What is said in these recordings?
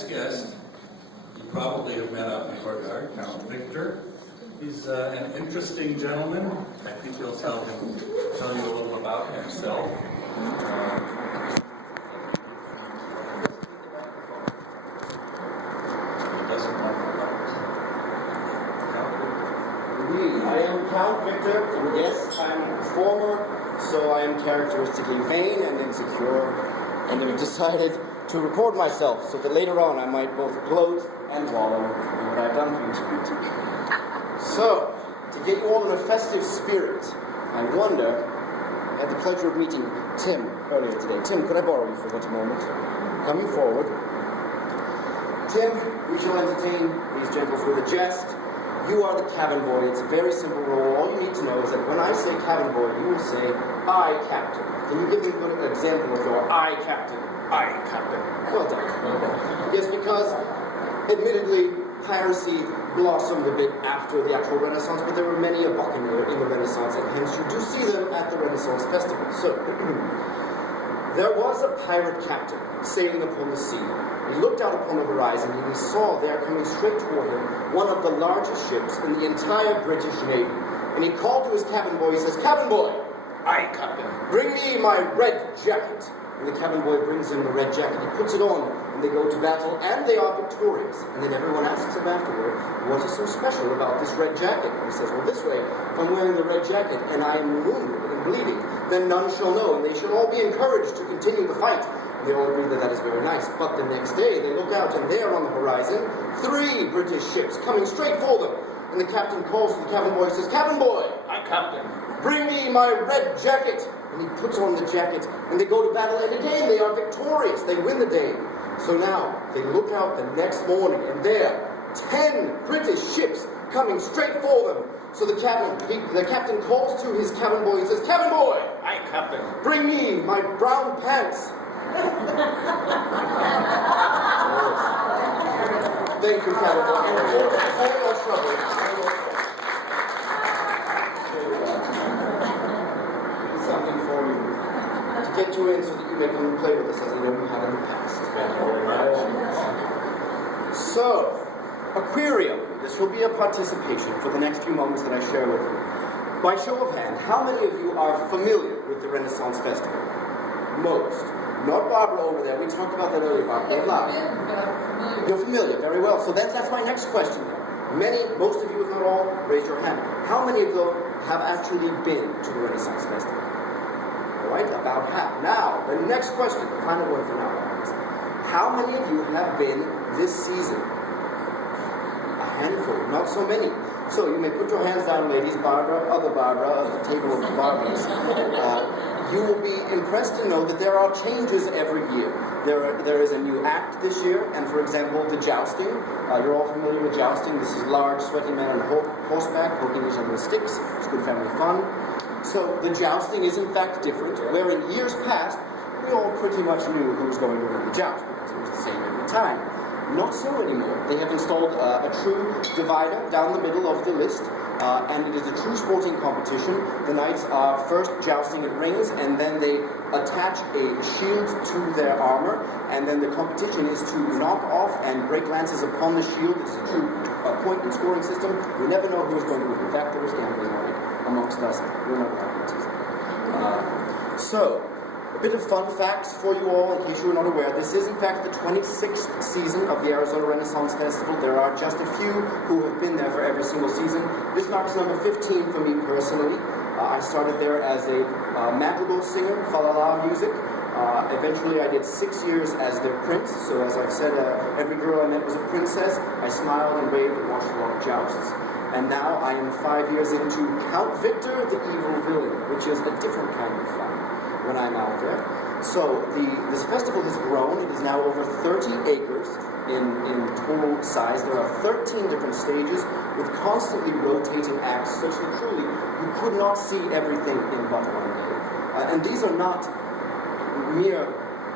next guest, you probably have met up before, Count Victor. He's an interesting gentleman. I think he'll tell you a little about himself. I am Count Victor, and yes, I'm a performer, so I am characteristically vain and insecure, and I've decided to record myself so that later on I might both gloat and wallow in what I've done for you tonight. So, to get you all in a festive spirit, I had the pleasure of meeting Tim earlier today. Tim, could I borrow you for just a moment? Coming forward. Tim, we shall entertain these gentles with a jest. You are the cabin boy. It's a very simple rule. All you need to know is that when I say cabin boy, you will say, "I, Captain." Can you give me a good example of your "I, Captain"? "I, Captain." Well done. Yes, because, admittedly, piracy blossomed a bit after the actual Renaissance, but there were many a buccaneer in the Renaissance, and hence you do see them at the Renaissance Festival. So, there was a pirate captain sailing upon the sea. He looked out upon the horizon and he saw there coming straight toward him one of the largest ships in the entire British Navy. And he called to his cabin boy, he says, "Cabin boy." "Aye, Captain." "Bring me my red jacket." And the cabin boy brings him the red jacket. He puts it on and they go to battle and they are victorious. And then everyone asks him afterward, "What is so special about this red jacket?" And he says, "Well, this way, if I'm wearing the red jacket and I am wounded and bleeding, then none shall know, and they shall all be encouraged to continue the fight." They all agree that that is very nice. But the next day, they look out, and there on the horizon, 3 British ships coming straight for them. And the captain calls to the cabin boy and says, "Cabin boy." "Aye, Captain." "Bring me my red jacket." And he puts on the jacket, and they go to battle, and again they are victorious. They win the day. So now, they look out the next morning, and there, 10 British ships coming straight for them. So the captain calls to his cabin boy and says, "Cabin boy." "Aye, Captain." "Bring me my brown pants." Thank you, cabin boy. And all no trouble. Something for you to get you in so that you may come and play with us as you never had in the past. So, Aquarium, this will be a participation for the next few moments that I share with you. By show of hand, how many of you are familiar with the Renaissance Festival? Most. Not Barbara over there. We talked about that earlier, Barbara. You're familiar. Very well. So that's my next question. Most of you, if not all, raise your hand. How many of you have actually been to the Renaissance Festival? All right, about half. Now, the next question, the final one for now. How many of you have been this season? A handful, not so many. So you may put your hands down, ladies. Barbara, other Barbara, at the table of Barbaras. You will be impressed to know that there are changes every year. There is a new act this year, and for example, the jousting. You're all familiar with jousting. This is large, sweaty men on horseback, poking each other with sticks. It's good family fun. So the jousting is in fact different, where in years past, we all pretty much knew who was going to win the joust, because it was the same every time. Not so anymore. They have installed a true divider down the middle of the list, and it is a true sporting competition. The knights are first jousting at rings, and then they attach a shield to their armor, and then the competition is to knock off and break lances upon the shield. It's a true point and scoring system. We never know who is going to win. In fact, there is gambling on it amongst us. We're not going to So, a bit of fun facts for you all, in case you were not aware. This is, in fact, the 26th season of the Arizona Renaissance Festival. There are just a few who have been there for every single season. This marks number 15 for me personally. I started there as a madrigal singer, fa-la-la music. Eventually, I did 6 years as their prince. So, as I've said, every girl I met was a princess. I smiled and waved and watched a lot of jousts. And now I am 5 years into Count Victor, the evil villain, which is a different kind of fun when I'm out there. So this festival has grown. It is now over 30 acres in total size. There are 13 different stages with constantly rotating acts, such that truly you could not see everything in but one day. And these are not mere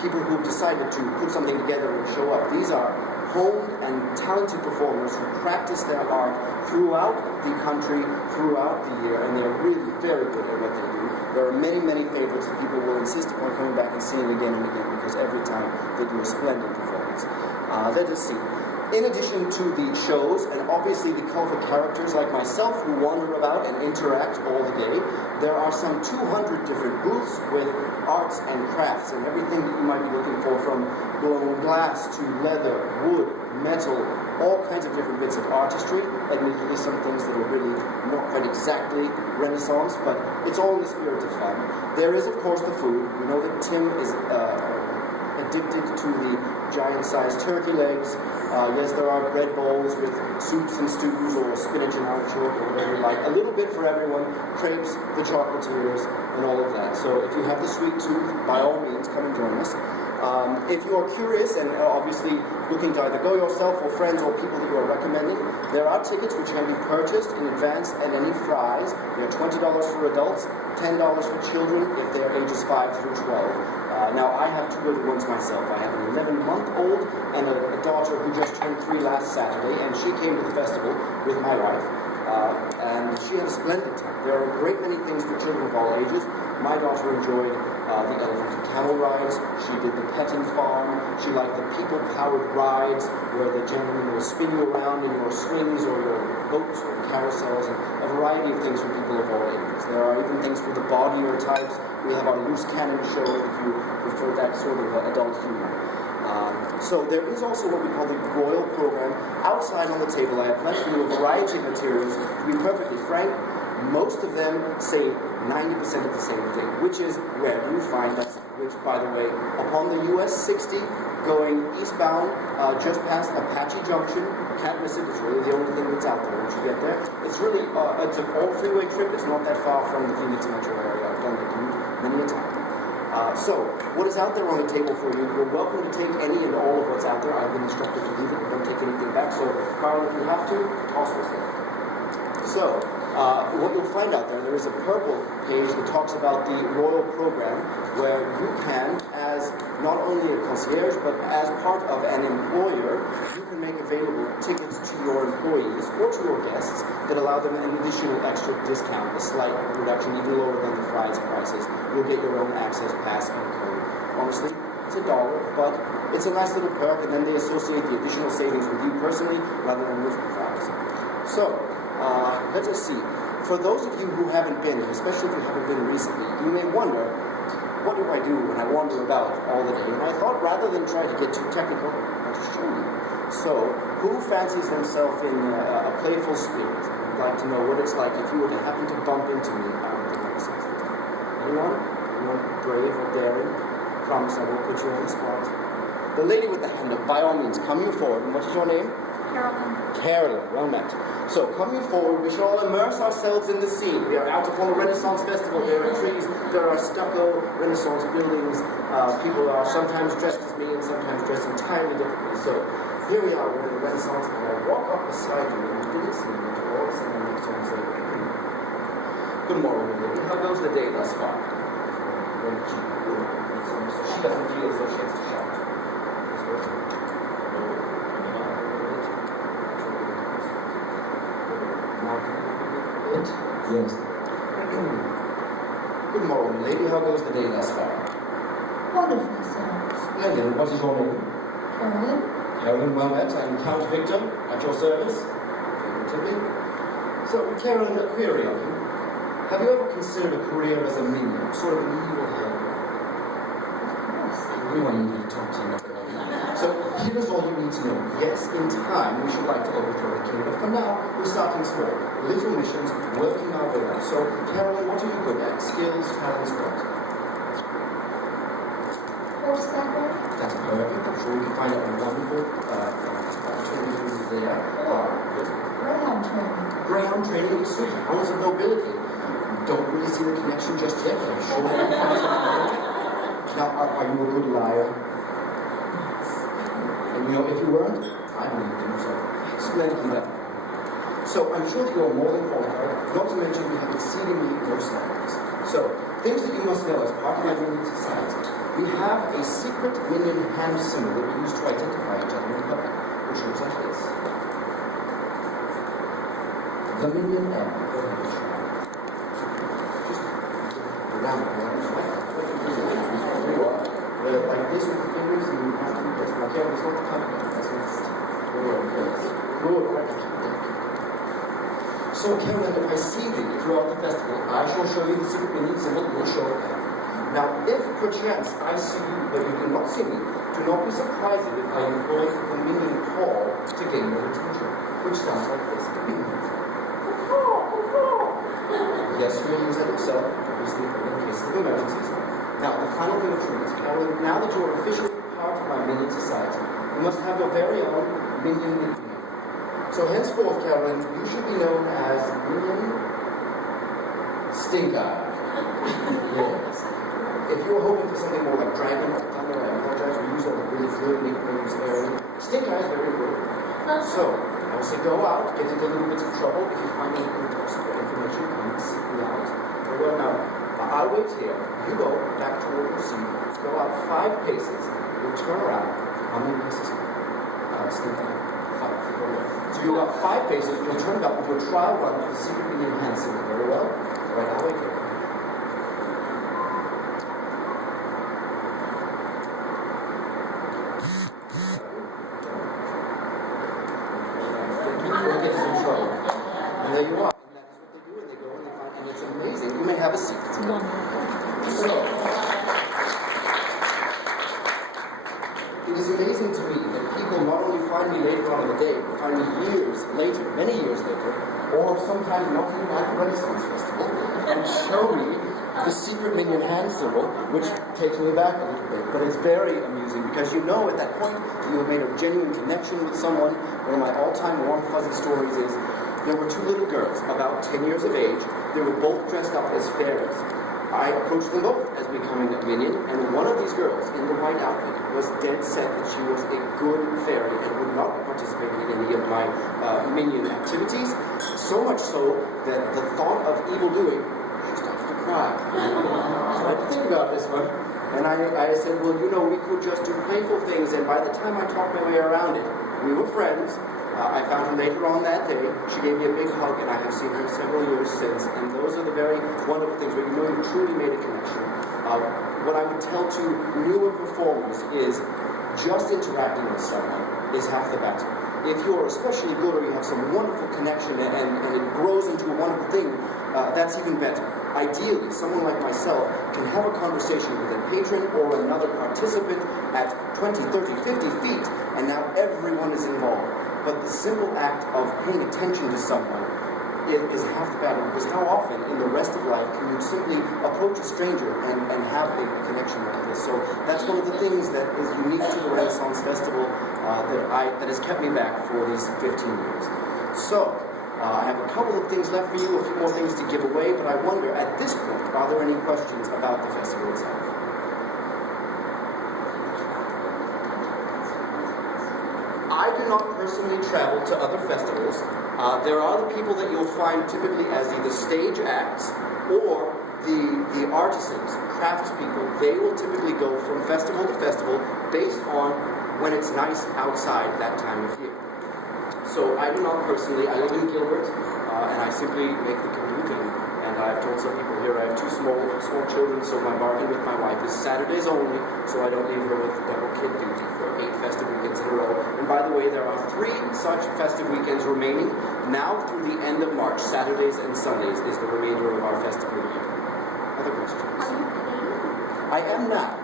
people who decided to put something together and show up. These are honed and talented performers who practice their art throughout the country, throughout the year, and they're really very good at what they do. There are many, many favorites that people will insist upon coming back and seeing again and again because every time they do a splendid performance. Let us see. In addition to the shows, and obviously the colorful characters like myself who wander about and interact all the day, there are some 200 different booths with arts and crafts and everything that you might be looking for, from blown glass to leather, wood, metal, all kinds of different bits of artistry. Admittedly, some things that are really not quite exactly Renaissance, but it's all in the spirit of fun. There is, of course, the food. We know that Tim is addicted to the giant-sized turkey legs. Yes, there are bread bowls with soups and stews or spinach and artichoke or whatever you like. A little bit for everyone. Crepes, the chocolatiers, and all of that. So if you have the sweet tooth, by all means, come and join us. If you are curious and obviously looking to either go yourself or friends or people that you are recommending, there are tickets which can be purchased in advance and any fries. They are $20 for adults, $10 for children if they are ages 5 through 12. Now, I have two little ones myself. I have an 11-month-old and a daughter who just turned 3 last Saturday, and she came to the festival with my wife, and she had a splendid time. There are a great many things for children of all ages. My daughter enjoyed the elephant and camel rides. She did the petting farm. She liked the people-powered rides where the gentleman will spin you around in your swings or your boats or carousels, and a variety of things for people of all ages. There are even things for the bodier types. We have our loose cannon show if you prefer that sort of adult humor. So there is also what we call the Royal Program. Outside on the table, I have left you a variety of materials. To be perfectly frank, most of them say 90% of the same thing, which is where you find us, which, by the way, upon the US 60, going eastbound, just past Apache Junction, can't miss it, it's really the only thing that's out there once you get there. It's really, it's an all-freeway trip, it's not that far from the Phoenix metro area. I've done the commute many a time. So, what is out there on the table for you? You're welcome to take any and all of what's out there. I've been instructed to do that. Don't take anything back. So, Carl, if you have to, toss this in. So, what you'll find out there is a purple page that talks about the Royal Program, where you can, as not only a concierge, but as part of an employer, you can make available tickets to your employees or to your guests that allow them an additional extra discount, a slight reduction, even lower than the fries prices. You'll get your own access pass and code. Honestly, it's $1, but it's a nice little perk, and then they associate the additional savings with you personally rather than with the fries. So, let us see. For those of you who haven't been, and especially if you haven't been recently, you may wonder, what do I do when I wander about all the day? And I thought, rather than try to get too technical, I'll just show you. So, who fancies himself in a playful spirit? I'd like to know what it's like if you were to happen to bump into me out in the Renaissance. Anyone? Anyone brave or daring? I promise I won't put you on the spot. The lady with the hand up, by all means, come you forward. And what is your name? Carolyn. Carolyn, well met. So, coming forward, we shall all immerse ourselves in the scene. We are out upon a Renaissance festival. There are trees, there are stucco Renaissance buildings. People are sometimes dressed as me and sometimes dressed entirely differently. So, here we are, we're in the Renaissance, and I walk up beside you, and you didn't see me, but all of a sudden I looked at you and said, good morning, lady. How goes the day thus far? So she doesn't feel as though she has to shout. Yes. Good morning, lady. How goes the day thus far? Wonderful, sir. Splendid. And what is your name? Carolyn. Carolyn, well met. I'm Count Victor, at your service. So, Carolyn, a query of you. Have you ever considered a career as a minion, sort of an evil head? Everyone you need to talk to. So, here's all you need to know. Yes, in time, we should like to overthrow the king, but for now, we're starting small. Little missions, working our way up. So, Carolyn, what are you good at? Skills, talents, what? Horseback riding. That's perfect. I'm sure we can find out a wonderful opportunities there. Yes. Greyhound training. Greyhound training is sweet. Hounds of nobility. Don't really see the connection just yet, but I'm sure we'll find something. Now, are you a good liar? And you know, if you weren't, I wouldn't do so. Splendidly done. So I'm sure that you're more than qualified, not to mention you have exceedingly good standards. So, things that you must know as part of my minion society. We have a secret minion hand symbol that we use to identify each other in public. which looks like this. The minion M. Just around there you are. Like this with the fingers, and you have to do this. Now, careful, it's not the top. That's what's good. So, Caroline, if I see thee throughout the festival, I shall show you the secret minion symbol you will show it. Now, if perchance I see you, but you do not see me, do not be surprised if I employ the minion call to gain your attention, which sounds like this. Yes, you may use that yourself, obviously, in cases of emergencies. Now, the final thing of truth is, Caroline, now that you are officially part of my minion society, you must have your very own minion nickname. So henceforth, Caroline, you should be known as Minion Stink Eye. Yes. If you were hoping for something more like Dragon or Thunder, I apologize, we use all the really fluid nicknames there. Stink Eye is very good. So, I will say go out, get into a little bit of trouble if you find anything information, come and seek me out. Very well, now, I'll wait here. You go back toward the sea, go out 5 paces, you'll turn around. How many paces? Stink Eye. 5. Go away. So you got 5 paces, you'll turn it up with your trial run with the secret minion hand symbol. Very well. All right, I'll wait here. Don't get into trouble. And there you are. And that is what they do, and they go and they find, and it's amazing. You may have a seat. So, it is amazing to me that people not only find me later on in the day, but find me years later, many years later, or sometimes not even at the Renaissance Festival, and show me the secret minion hand symbol, which takes me back a little bit. But it's very amusing because you know at that point you have made a genuine connection with someone. One of my all-time warm fuzzy stories is there were 2 little girls, about 10 years of age. They were both dressed up as fairies. I approached them both as becoming a minion, and one of these girls in the white outfit was dead set that she was a good fairy and would not be participating in any of my minion activities, so much so that the thought of evil doing, she started to cry. So I had to think about this one, and I said, well, you know, we could just do playful things, and by the time I talked my way around it, we were friends. I found her later on that day. She gave me a big hug, and I have seen her several years since. And those are the very wonderful things where you know you truly made a connection. What I would tell to newer performers is just interacting with someone is half the battle. If you're especially good or you have some wonderful connection and it grows into a wonderful thing, that's even better. Ideally, someone like myself can have a conversation with a patron or another participant at 20, 30, 50 feet, and now everyone is involved. But the simple act of paying attention to someone is half the battle, because how often in the rest of life can you simply approach a stranger and have a connection like this? So that's one of the things that is unique to the Renaissance Festival that has kept me back for these 15 years. So, I have a couple of things left for you, a few more things to give away, but I wonder, at this point, are there any questions about the festival itself? I do not personally travel to other festivals. There are the people that you'll find typically as either stage acts or the artisans, craftspeople. They will typically go from festival to festival based on when it's nice outside that time of year. So I do not personally, I live in Gilbert, and I simply make the commute, and I've told some people here I have 2 small children, so my bargain with my wife is Saturdays only, so I don't leave her with double kid duty for 8 festive weekends in a row. And by the way, there are 3 such festive weekends remaining. Now through the end of March, Saturdays and Sundays is the remainder of our festival year. Other questions? Are you paid? I am now.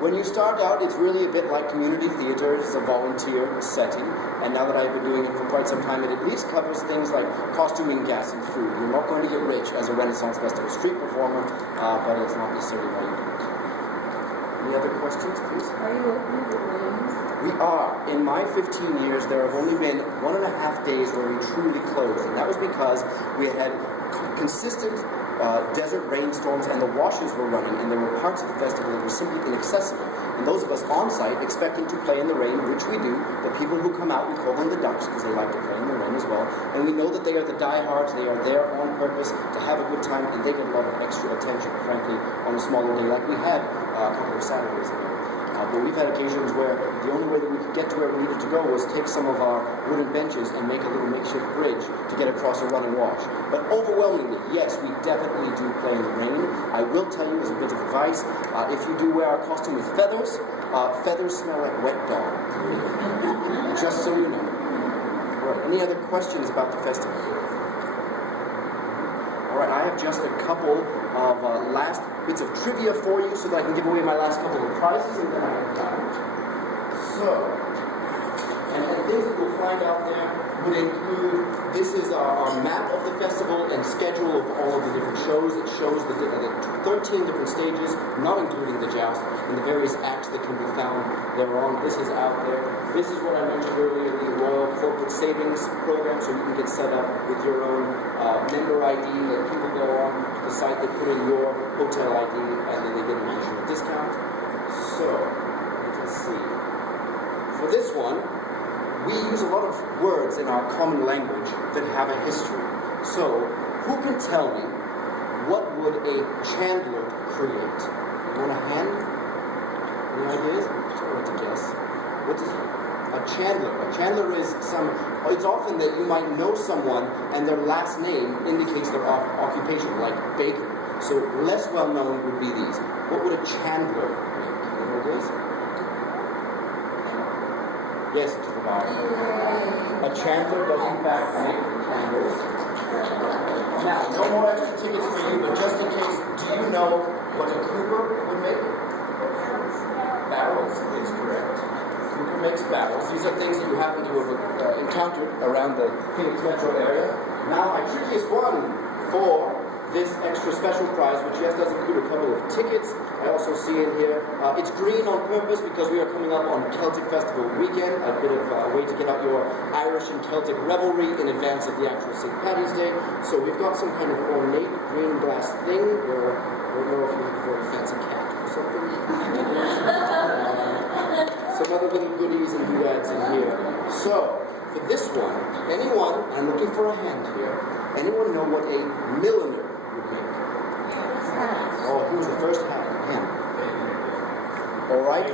When you start out, it's really a bit like community theater. It's a volunteer setting. And now that I've been doing it for quite some time, it at least covers things like costuming, gas, and food. You're not going to get rich as a Renaissance Festival street performer, but it's not necessarily why you do it. Any other questions, please? Are you open for weddings? We are. In my 15 years, there have only been 1.5 days where we truly closed. And that was because we had consistent desert rainstorms, and the washes were running, and there were parts of the festival that were simply inaccessible. And those of us on site expecting to play in the rain, which we do, the people who come out, we call them the Ducks because they like to play in the rain as well. And we know that they are the diehards, they are there on purpose to have a good time, and they get a lot of extra attention, frankly, on a smaller day like we had a couple of Saturdays ago. But we've had occasions where the only way that we could get to where we needed to go was take some of our wooden benches and make a little makeshift bridge to get across a running wash. But overwhelmingly, yes, we definitely do play in the rain. I will tell you as a bit of advice, if you do wear a costume with feathers, feathers smell like wet dog. Just so you know. All right, any other questions about the festival? All right, I have just a couple of last bits of trivia for you so that I can give away my last couple of prizes, and then I am done. So, and things that you'll find out there would include, this is our map of the festival and schedule of all of the different shows. It shows the 13 different stages, not including the joust, and the various acts that can be found thereon. This is out there. This is what I mentioned earlier, the Royal Corporate Savings Program, so you can get set up with your own member ID that people go on the site, they put in your hotel ID, and then they get an additional discount. So, let's see. For this one, we use a lot of words in our common language that have a history. So, who can tell me what would a chandler create? You want a hand? Any ideas? Sure, to guess. What is a chandler? A chandler is it's often that you might know someone and their last name indicates their occupation, like baker. So less well known would be these. What would a chandler make? Any ideas? Yes, to provide. A chandler does in fact make candles. Now, no more extra tickets for you, but just in case, do you know what a cooper would make? Barrels is correct. Cooper makes barrels. These are things that you happen to have encountered around the Phoenix metro area. Now, my trickiest one for this extra special prize, which yes does include a couple of tickets. I also see in here, it's green on purpose because we are coming up on Celtic Festival weekend, a bit of a way to get out your Irish and Celtic revelry in advance of the actual St. Paddy's Day. So we've got some kind of ornate green glass thing, or I don't know if you have a fancy cat or something. Some other little goodies and doodads in here. So, for this one, anyone, I'm looking for a hand here, anyone know what a milliner would make? Oh, who's the first hand? All right.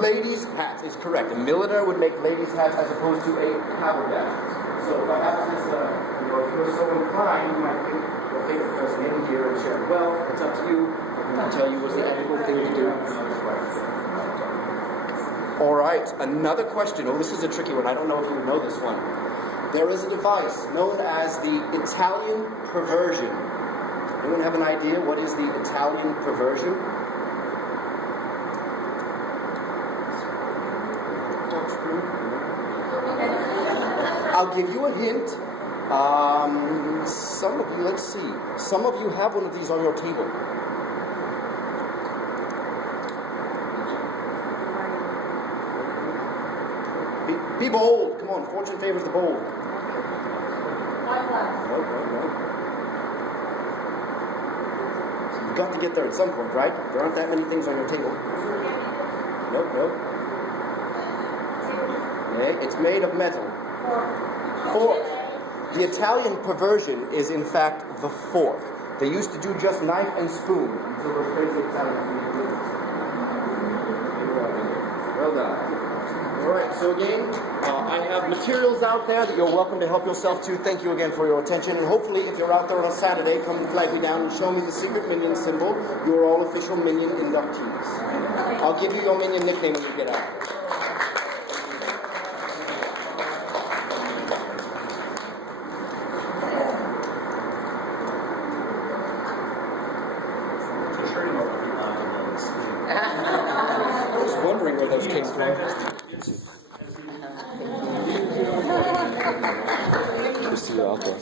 Ladies' hat is correct. A milliner would make ladies' hats as opposed to a haberdasher. So perhaps this, if you're so inclined, you might pick your favorite person in here and share. Well, it's up to you. I can tell you what's the ethical thing to do. All right, another question. Oh, this is a tricky one. I don't know if you know this one. There is a device known as the Italian perversion. Anyone have an idea what is the Italian perversion? I'll give you a hint. Some of you, let's see. Some of you have one of these on your table. Be bold. Come on, fortune favors the bold. No. You've got to get there at some point, right? There aren't that many things on your table. Nope. Okay, it's made of metal. Fork. The Italian perversion is, in fact, the fork. They used to do just knife and spoon until those crazy Italians made it. Well done. All right, so again, I have materials out there that you're welcome to help yourself to. Thank you again for your attention, and hopefully if you're out there on a Saturday, come and flag me down and show me the secret minion symbol. You are all official minion inductees. I'll give you your minion nickname when you get out. I was wondering where those came from. Just see you out there.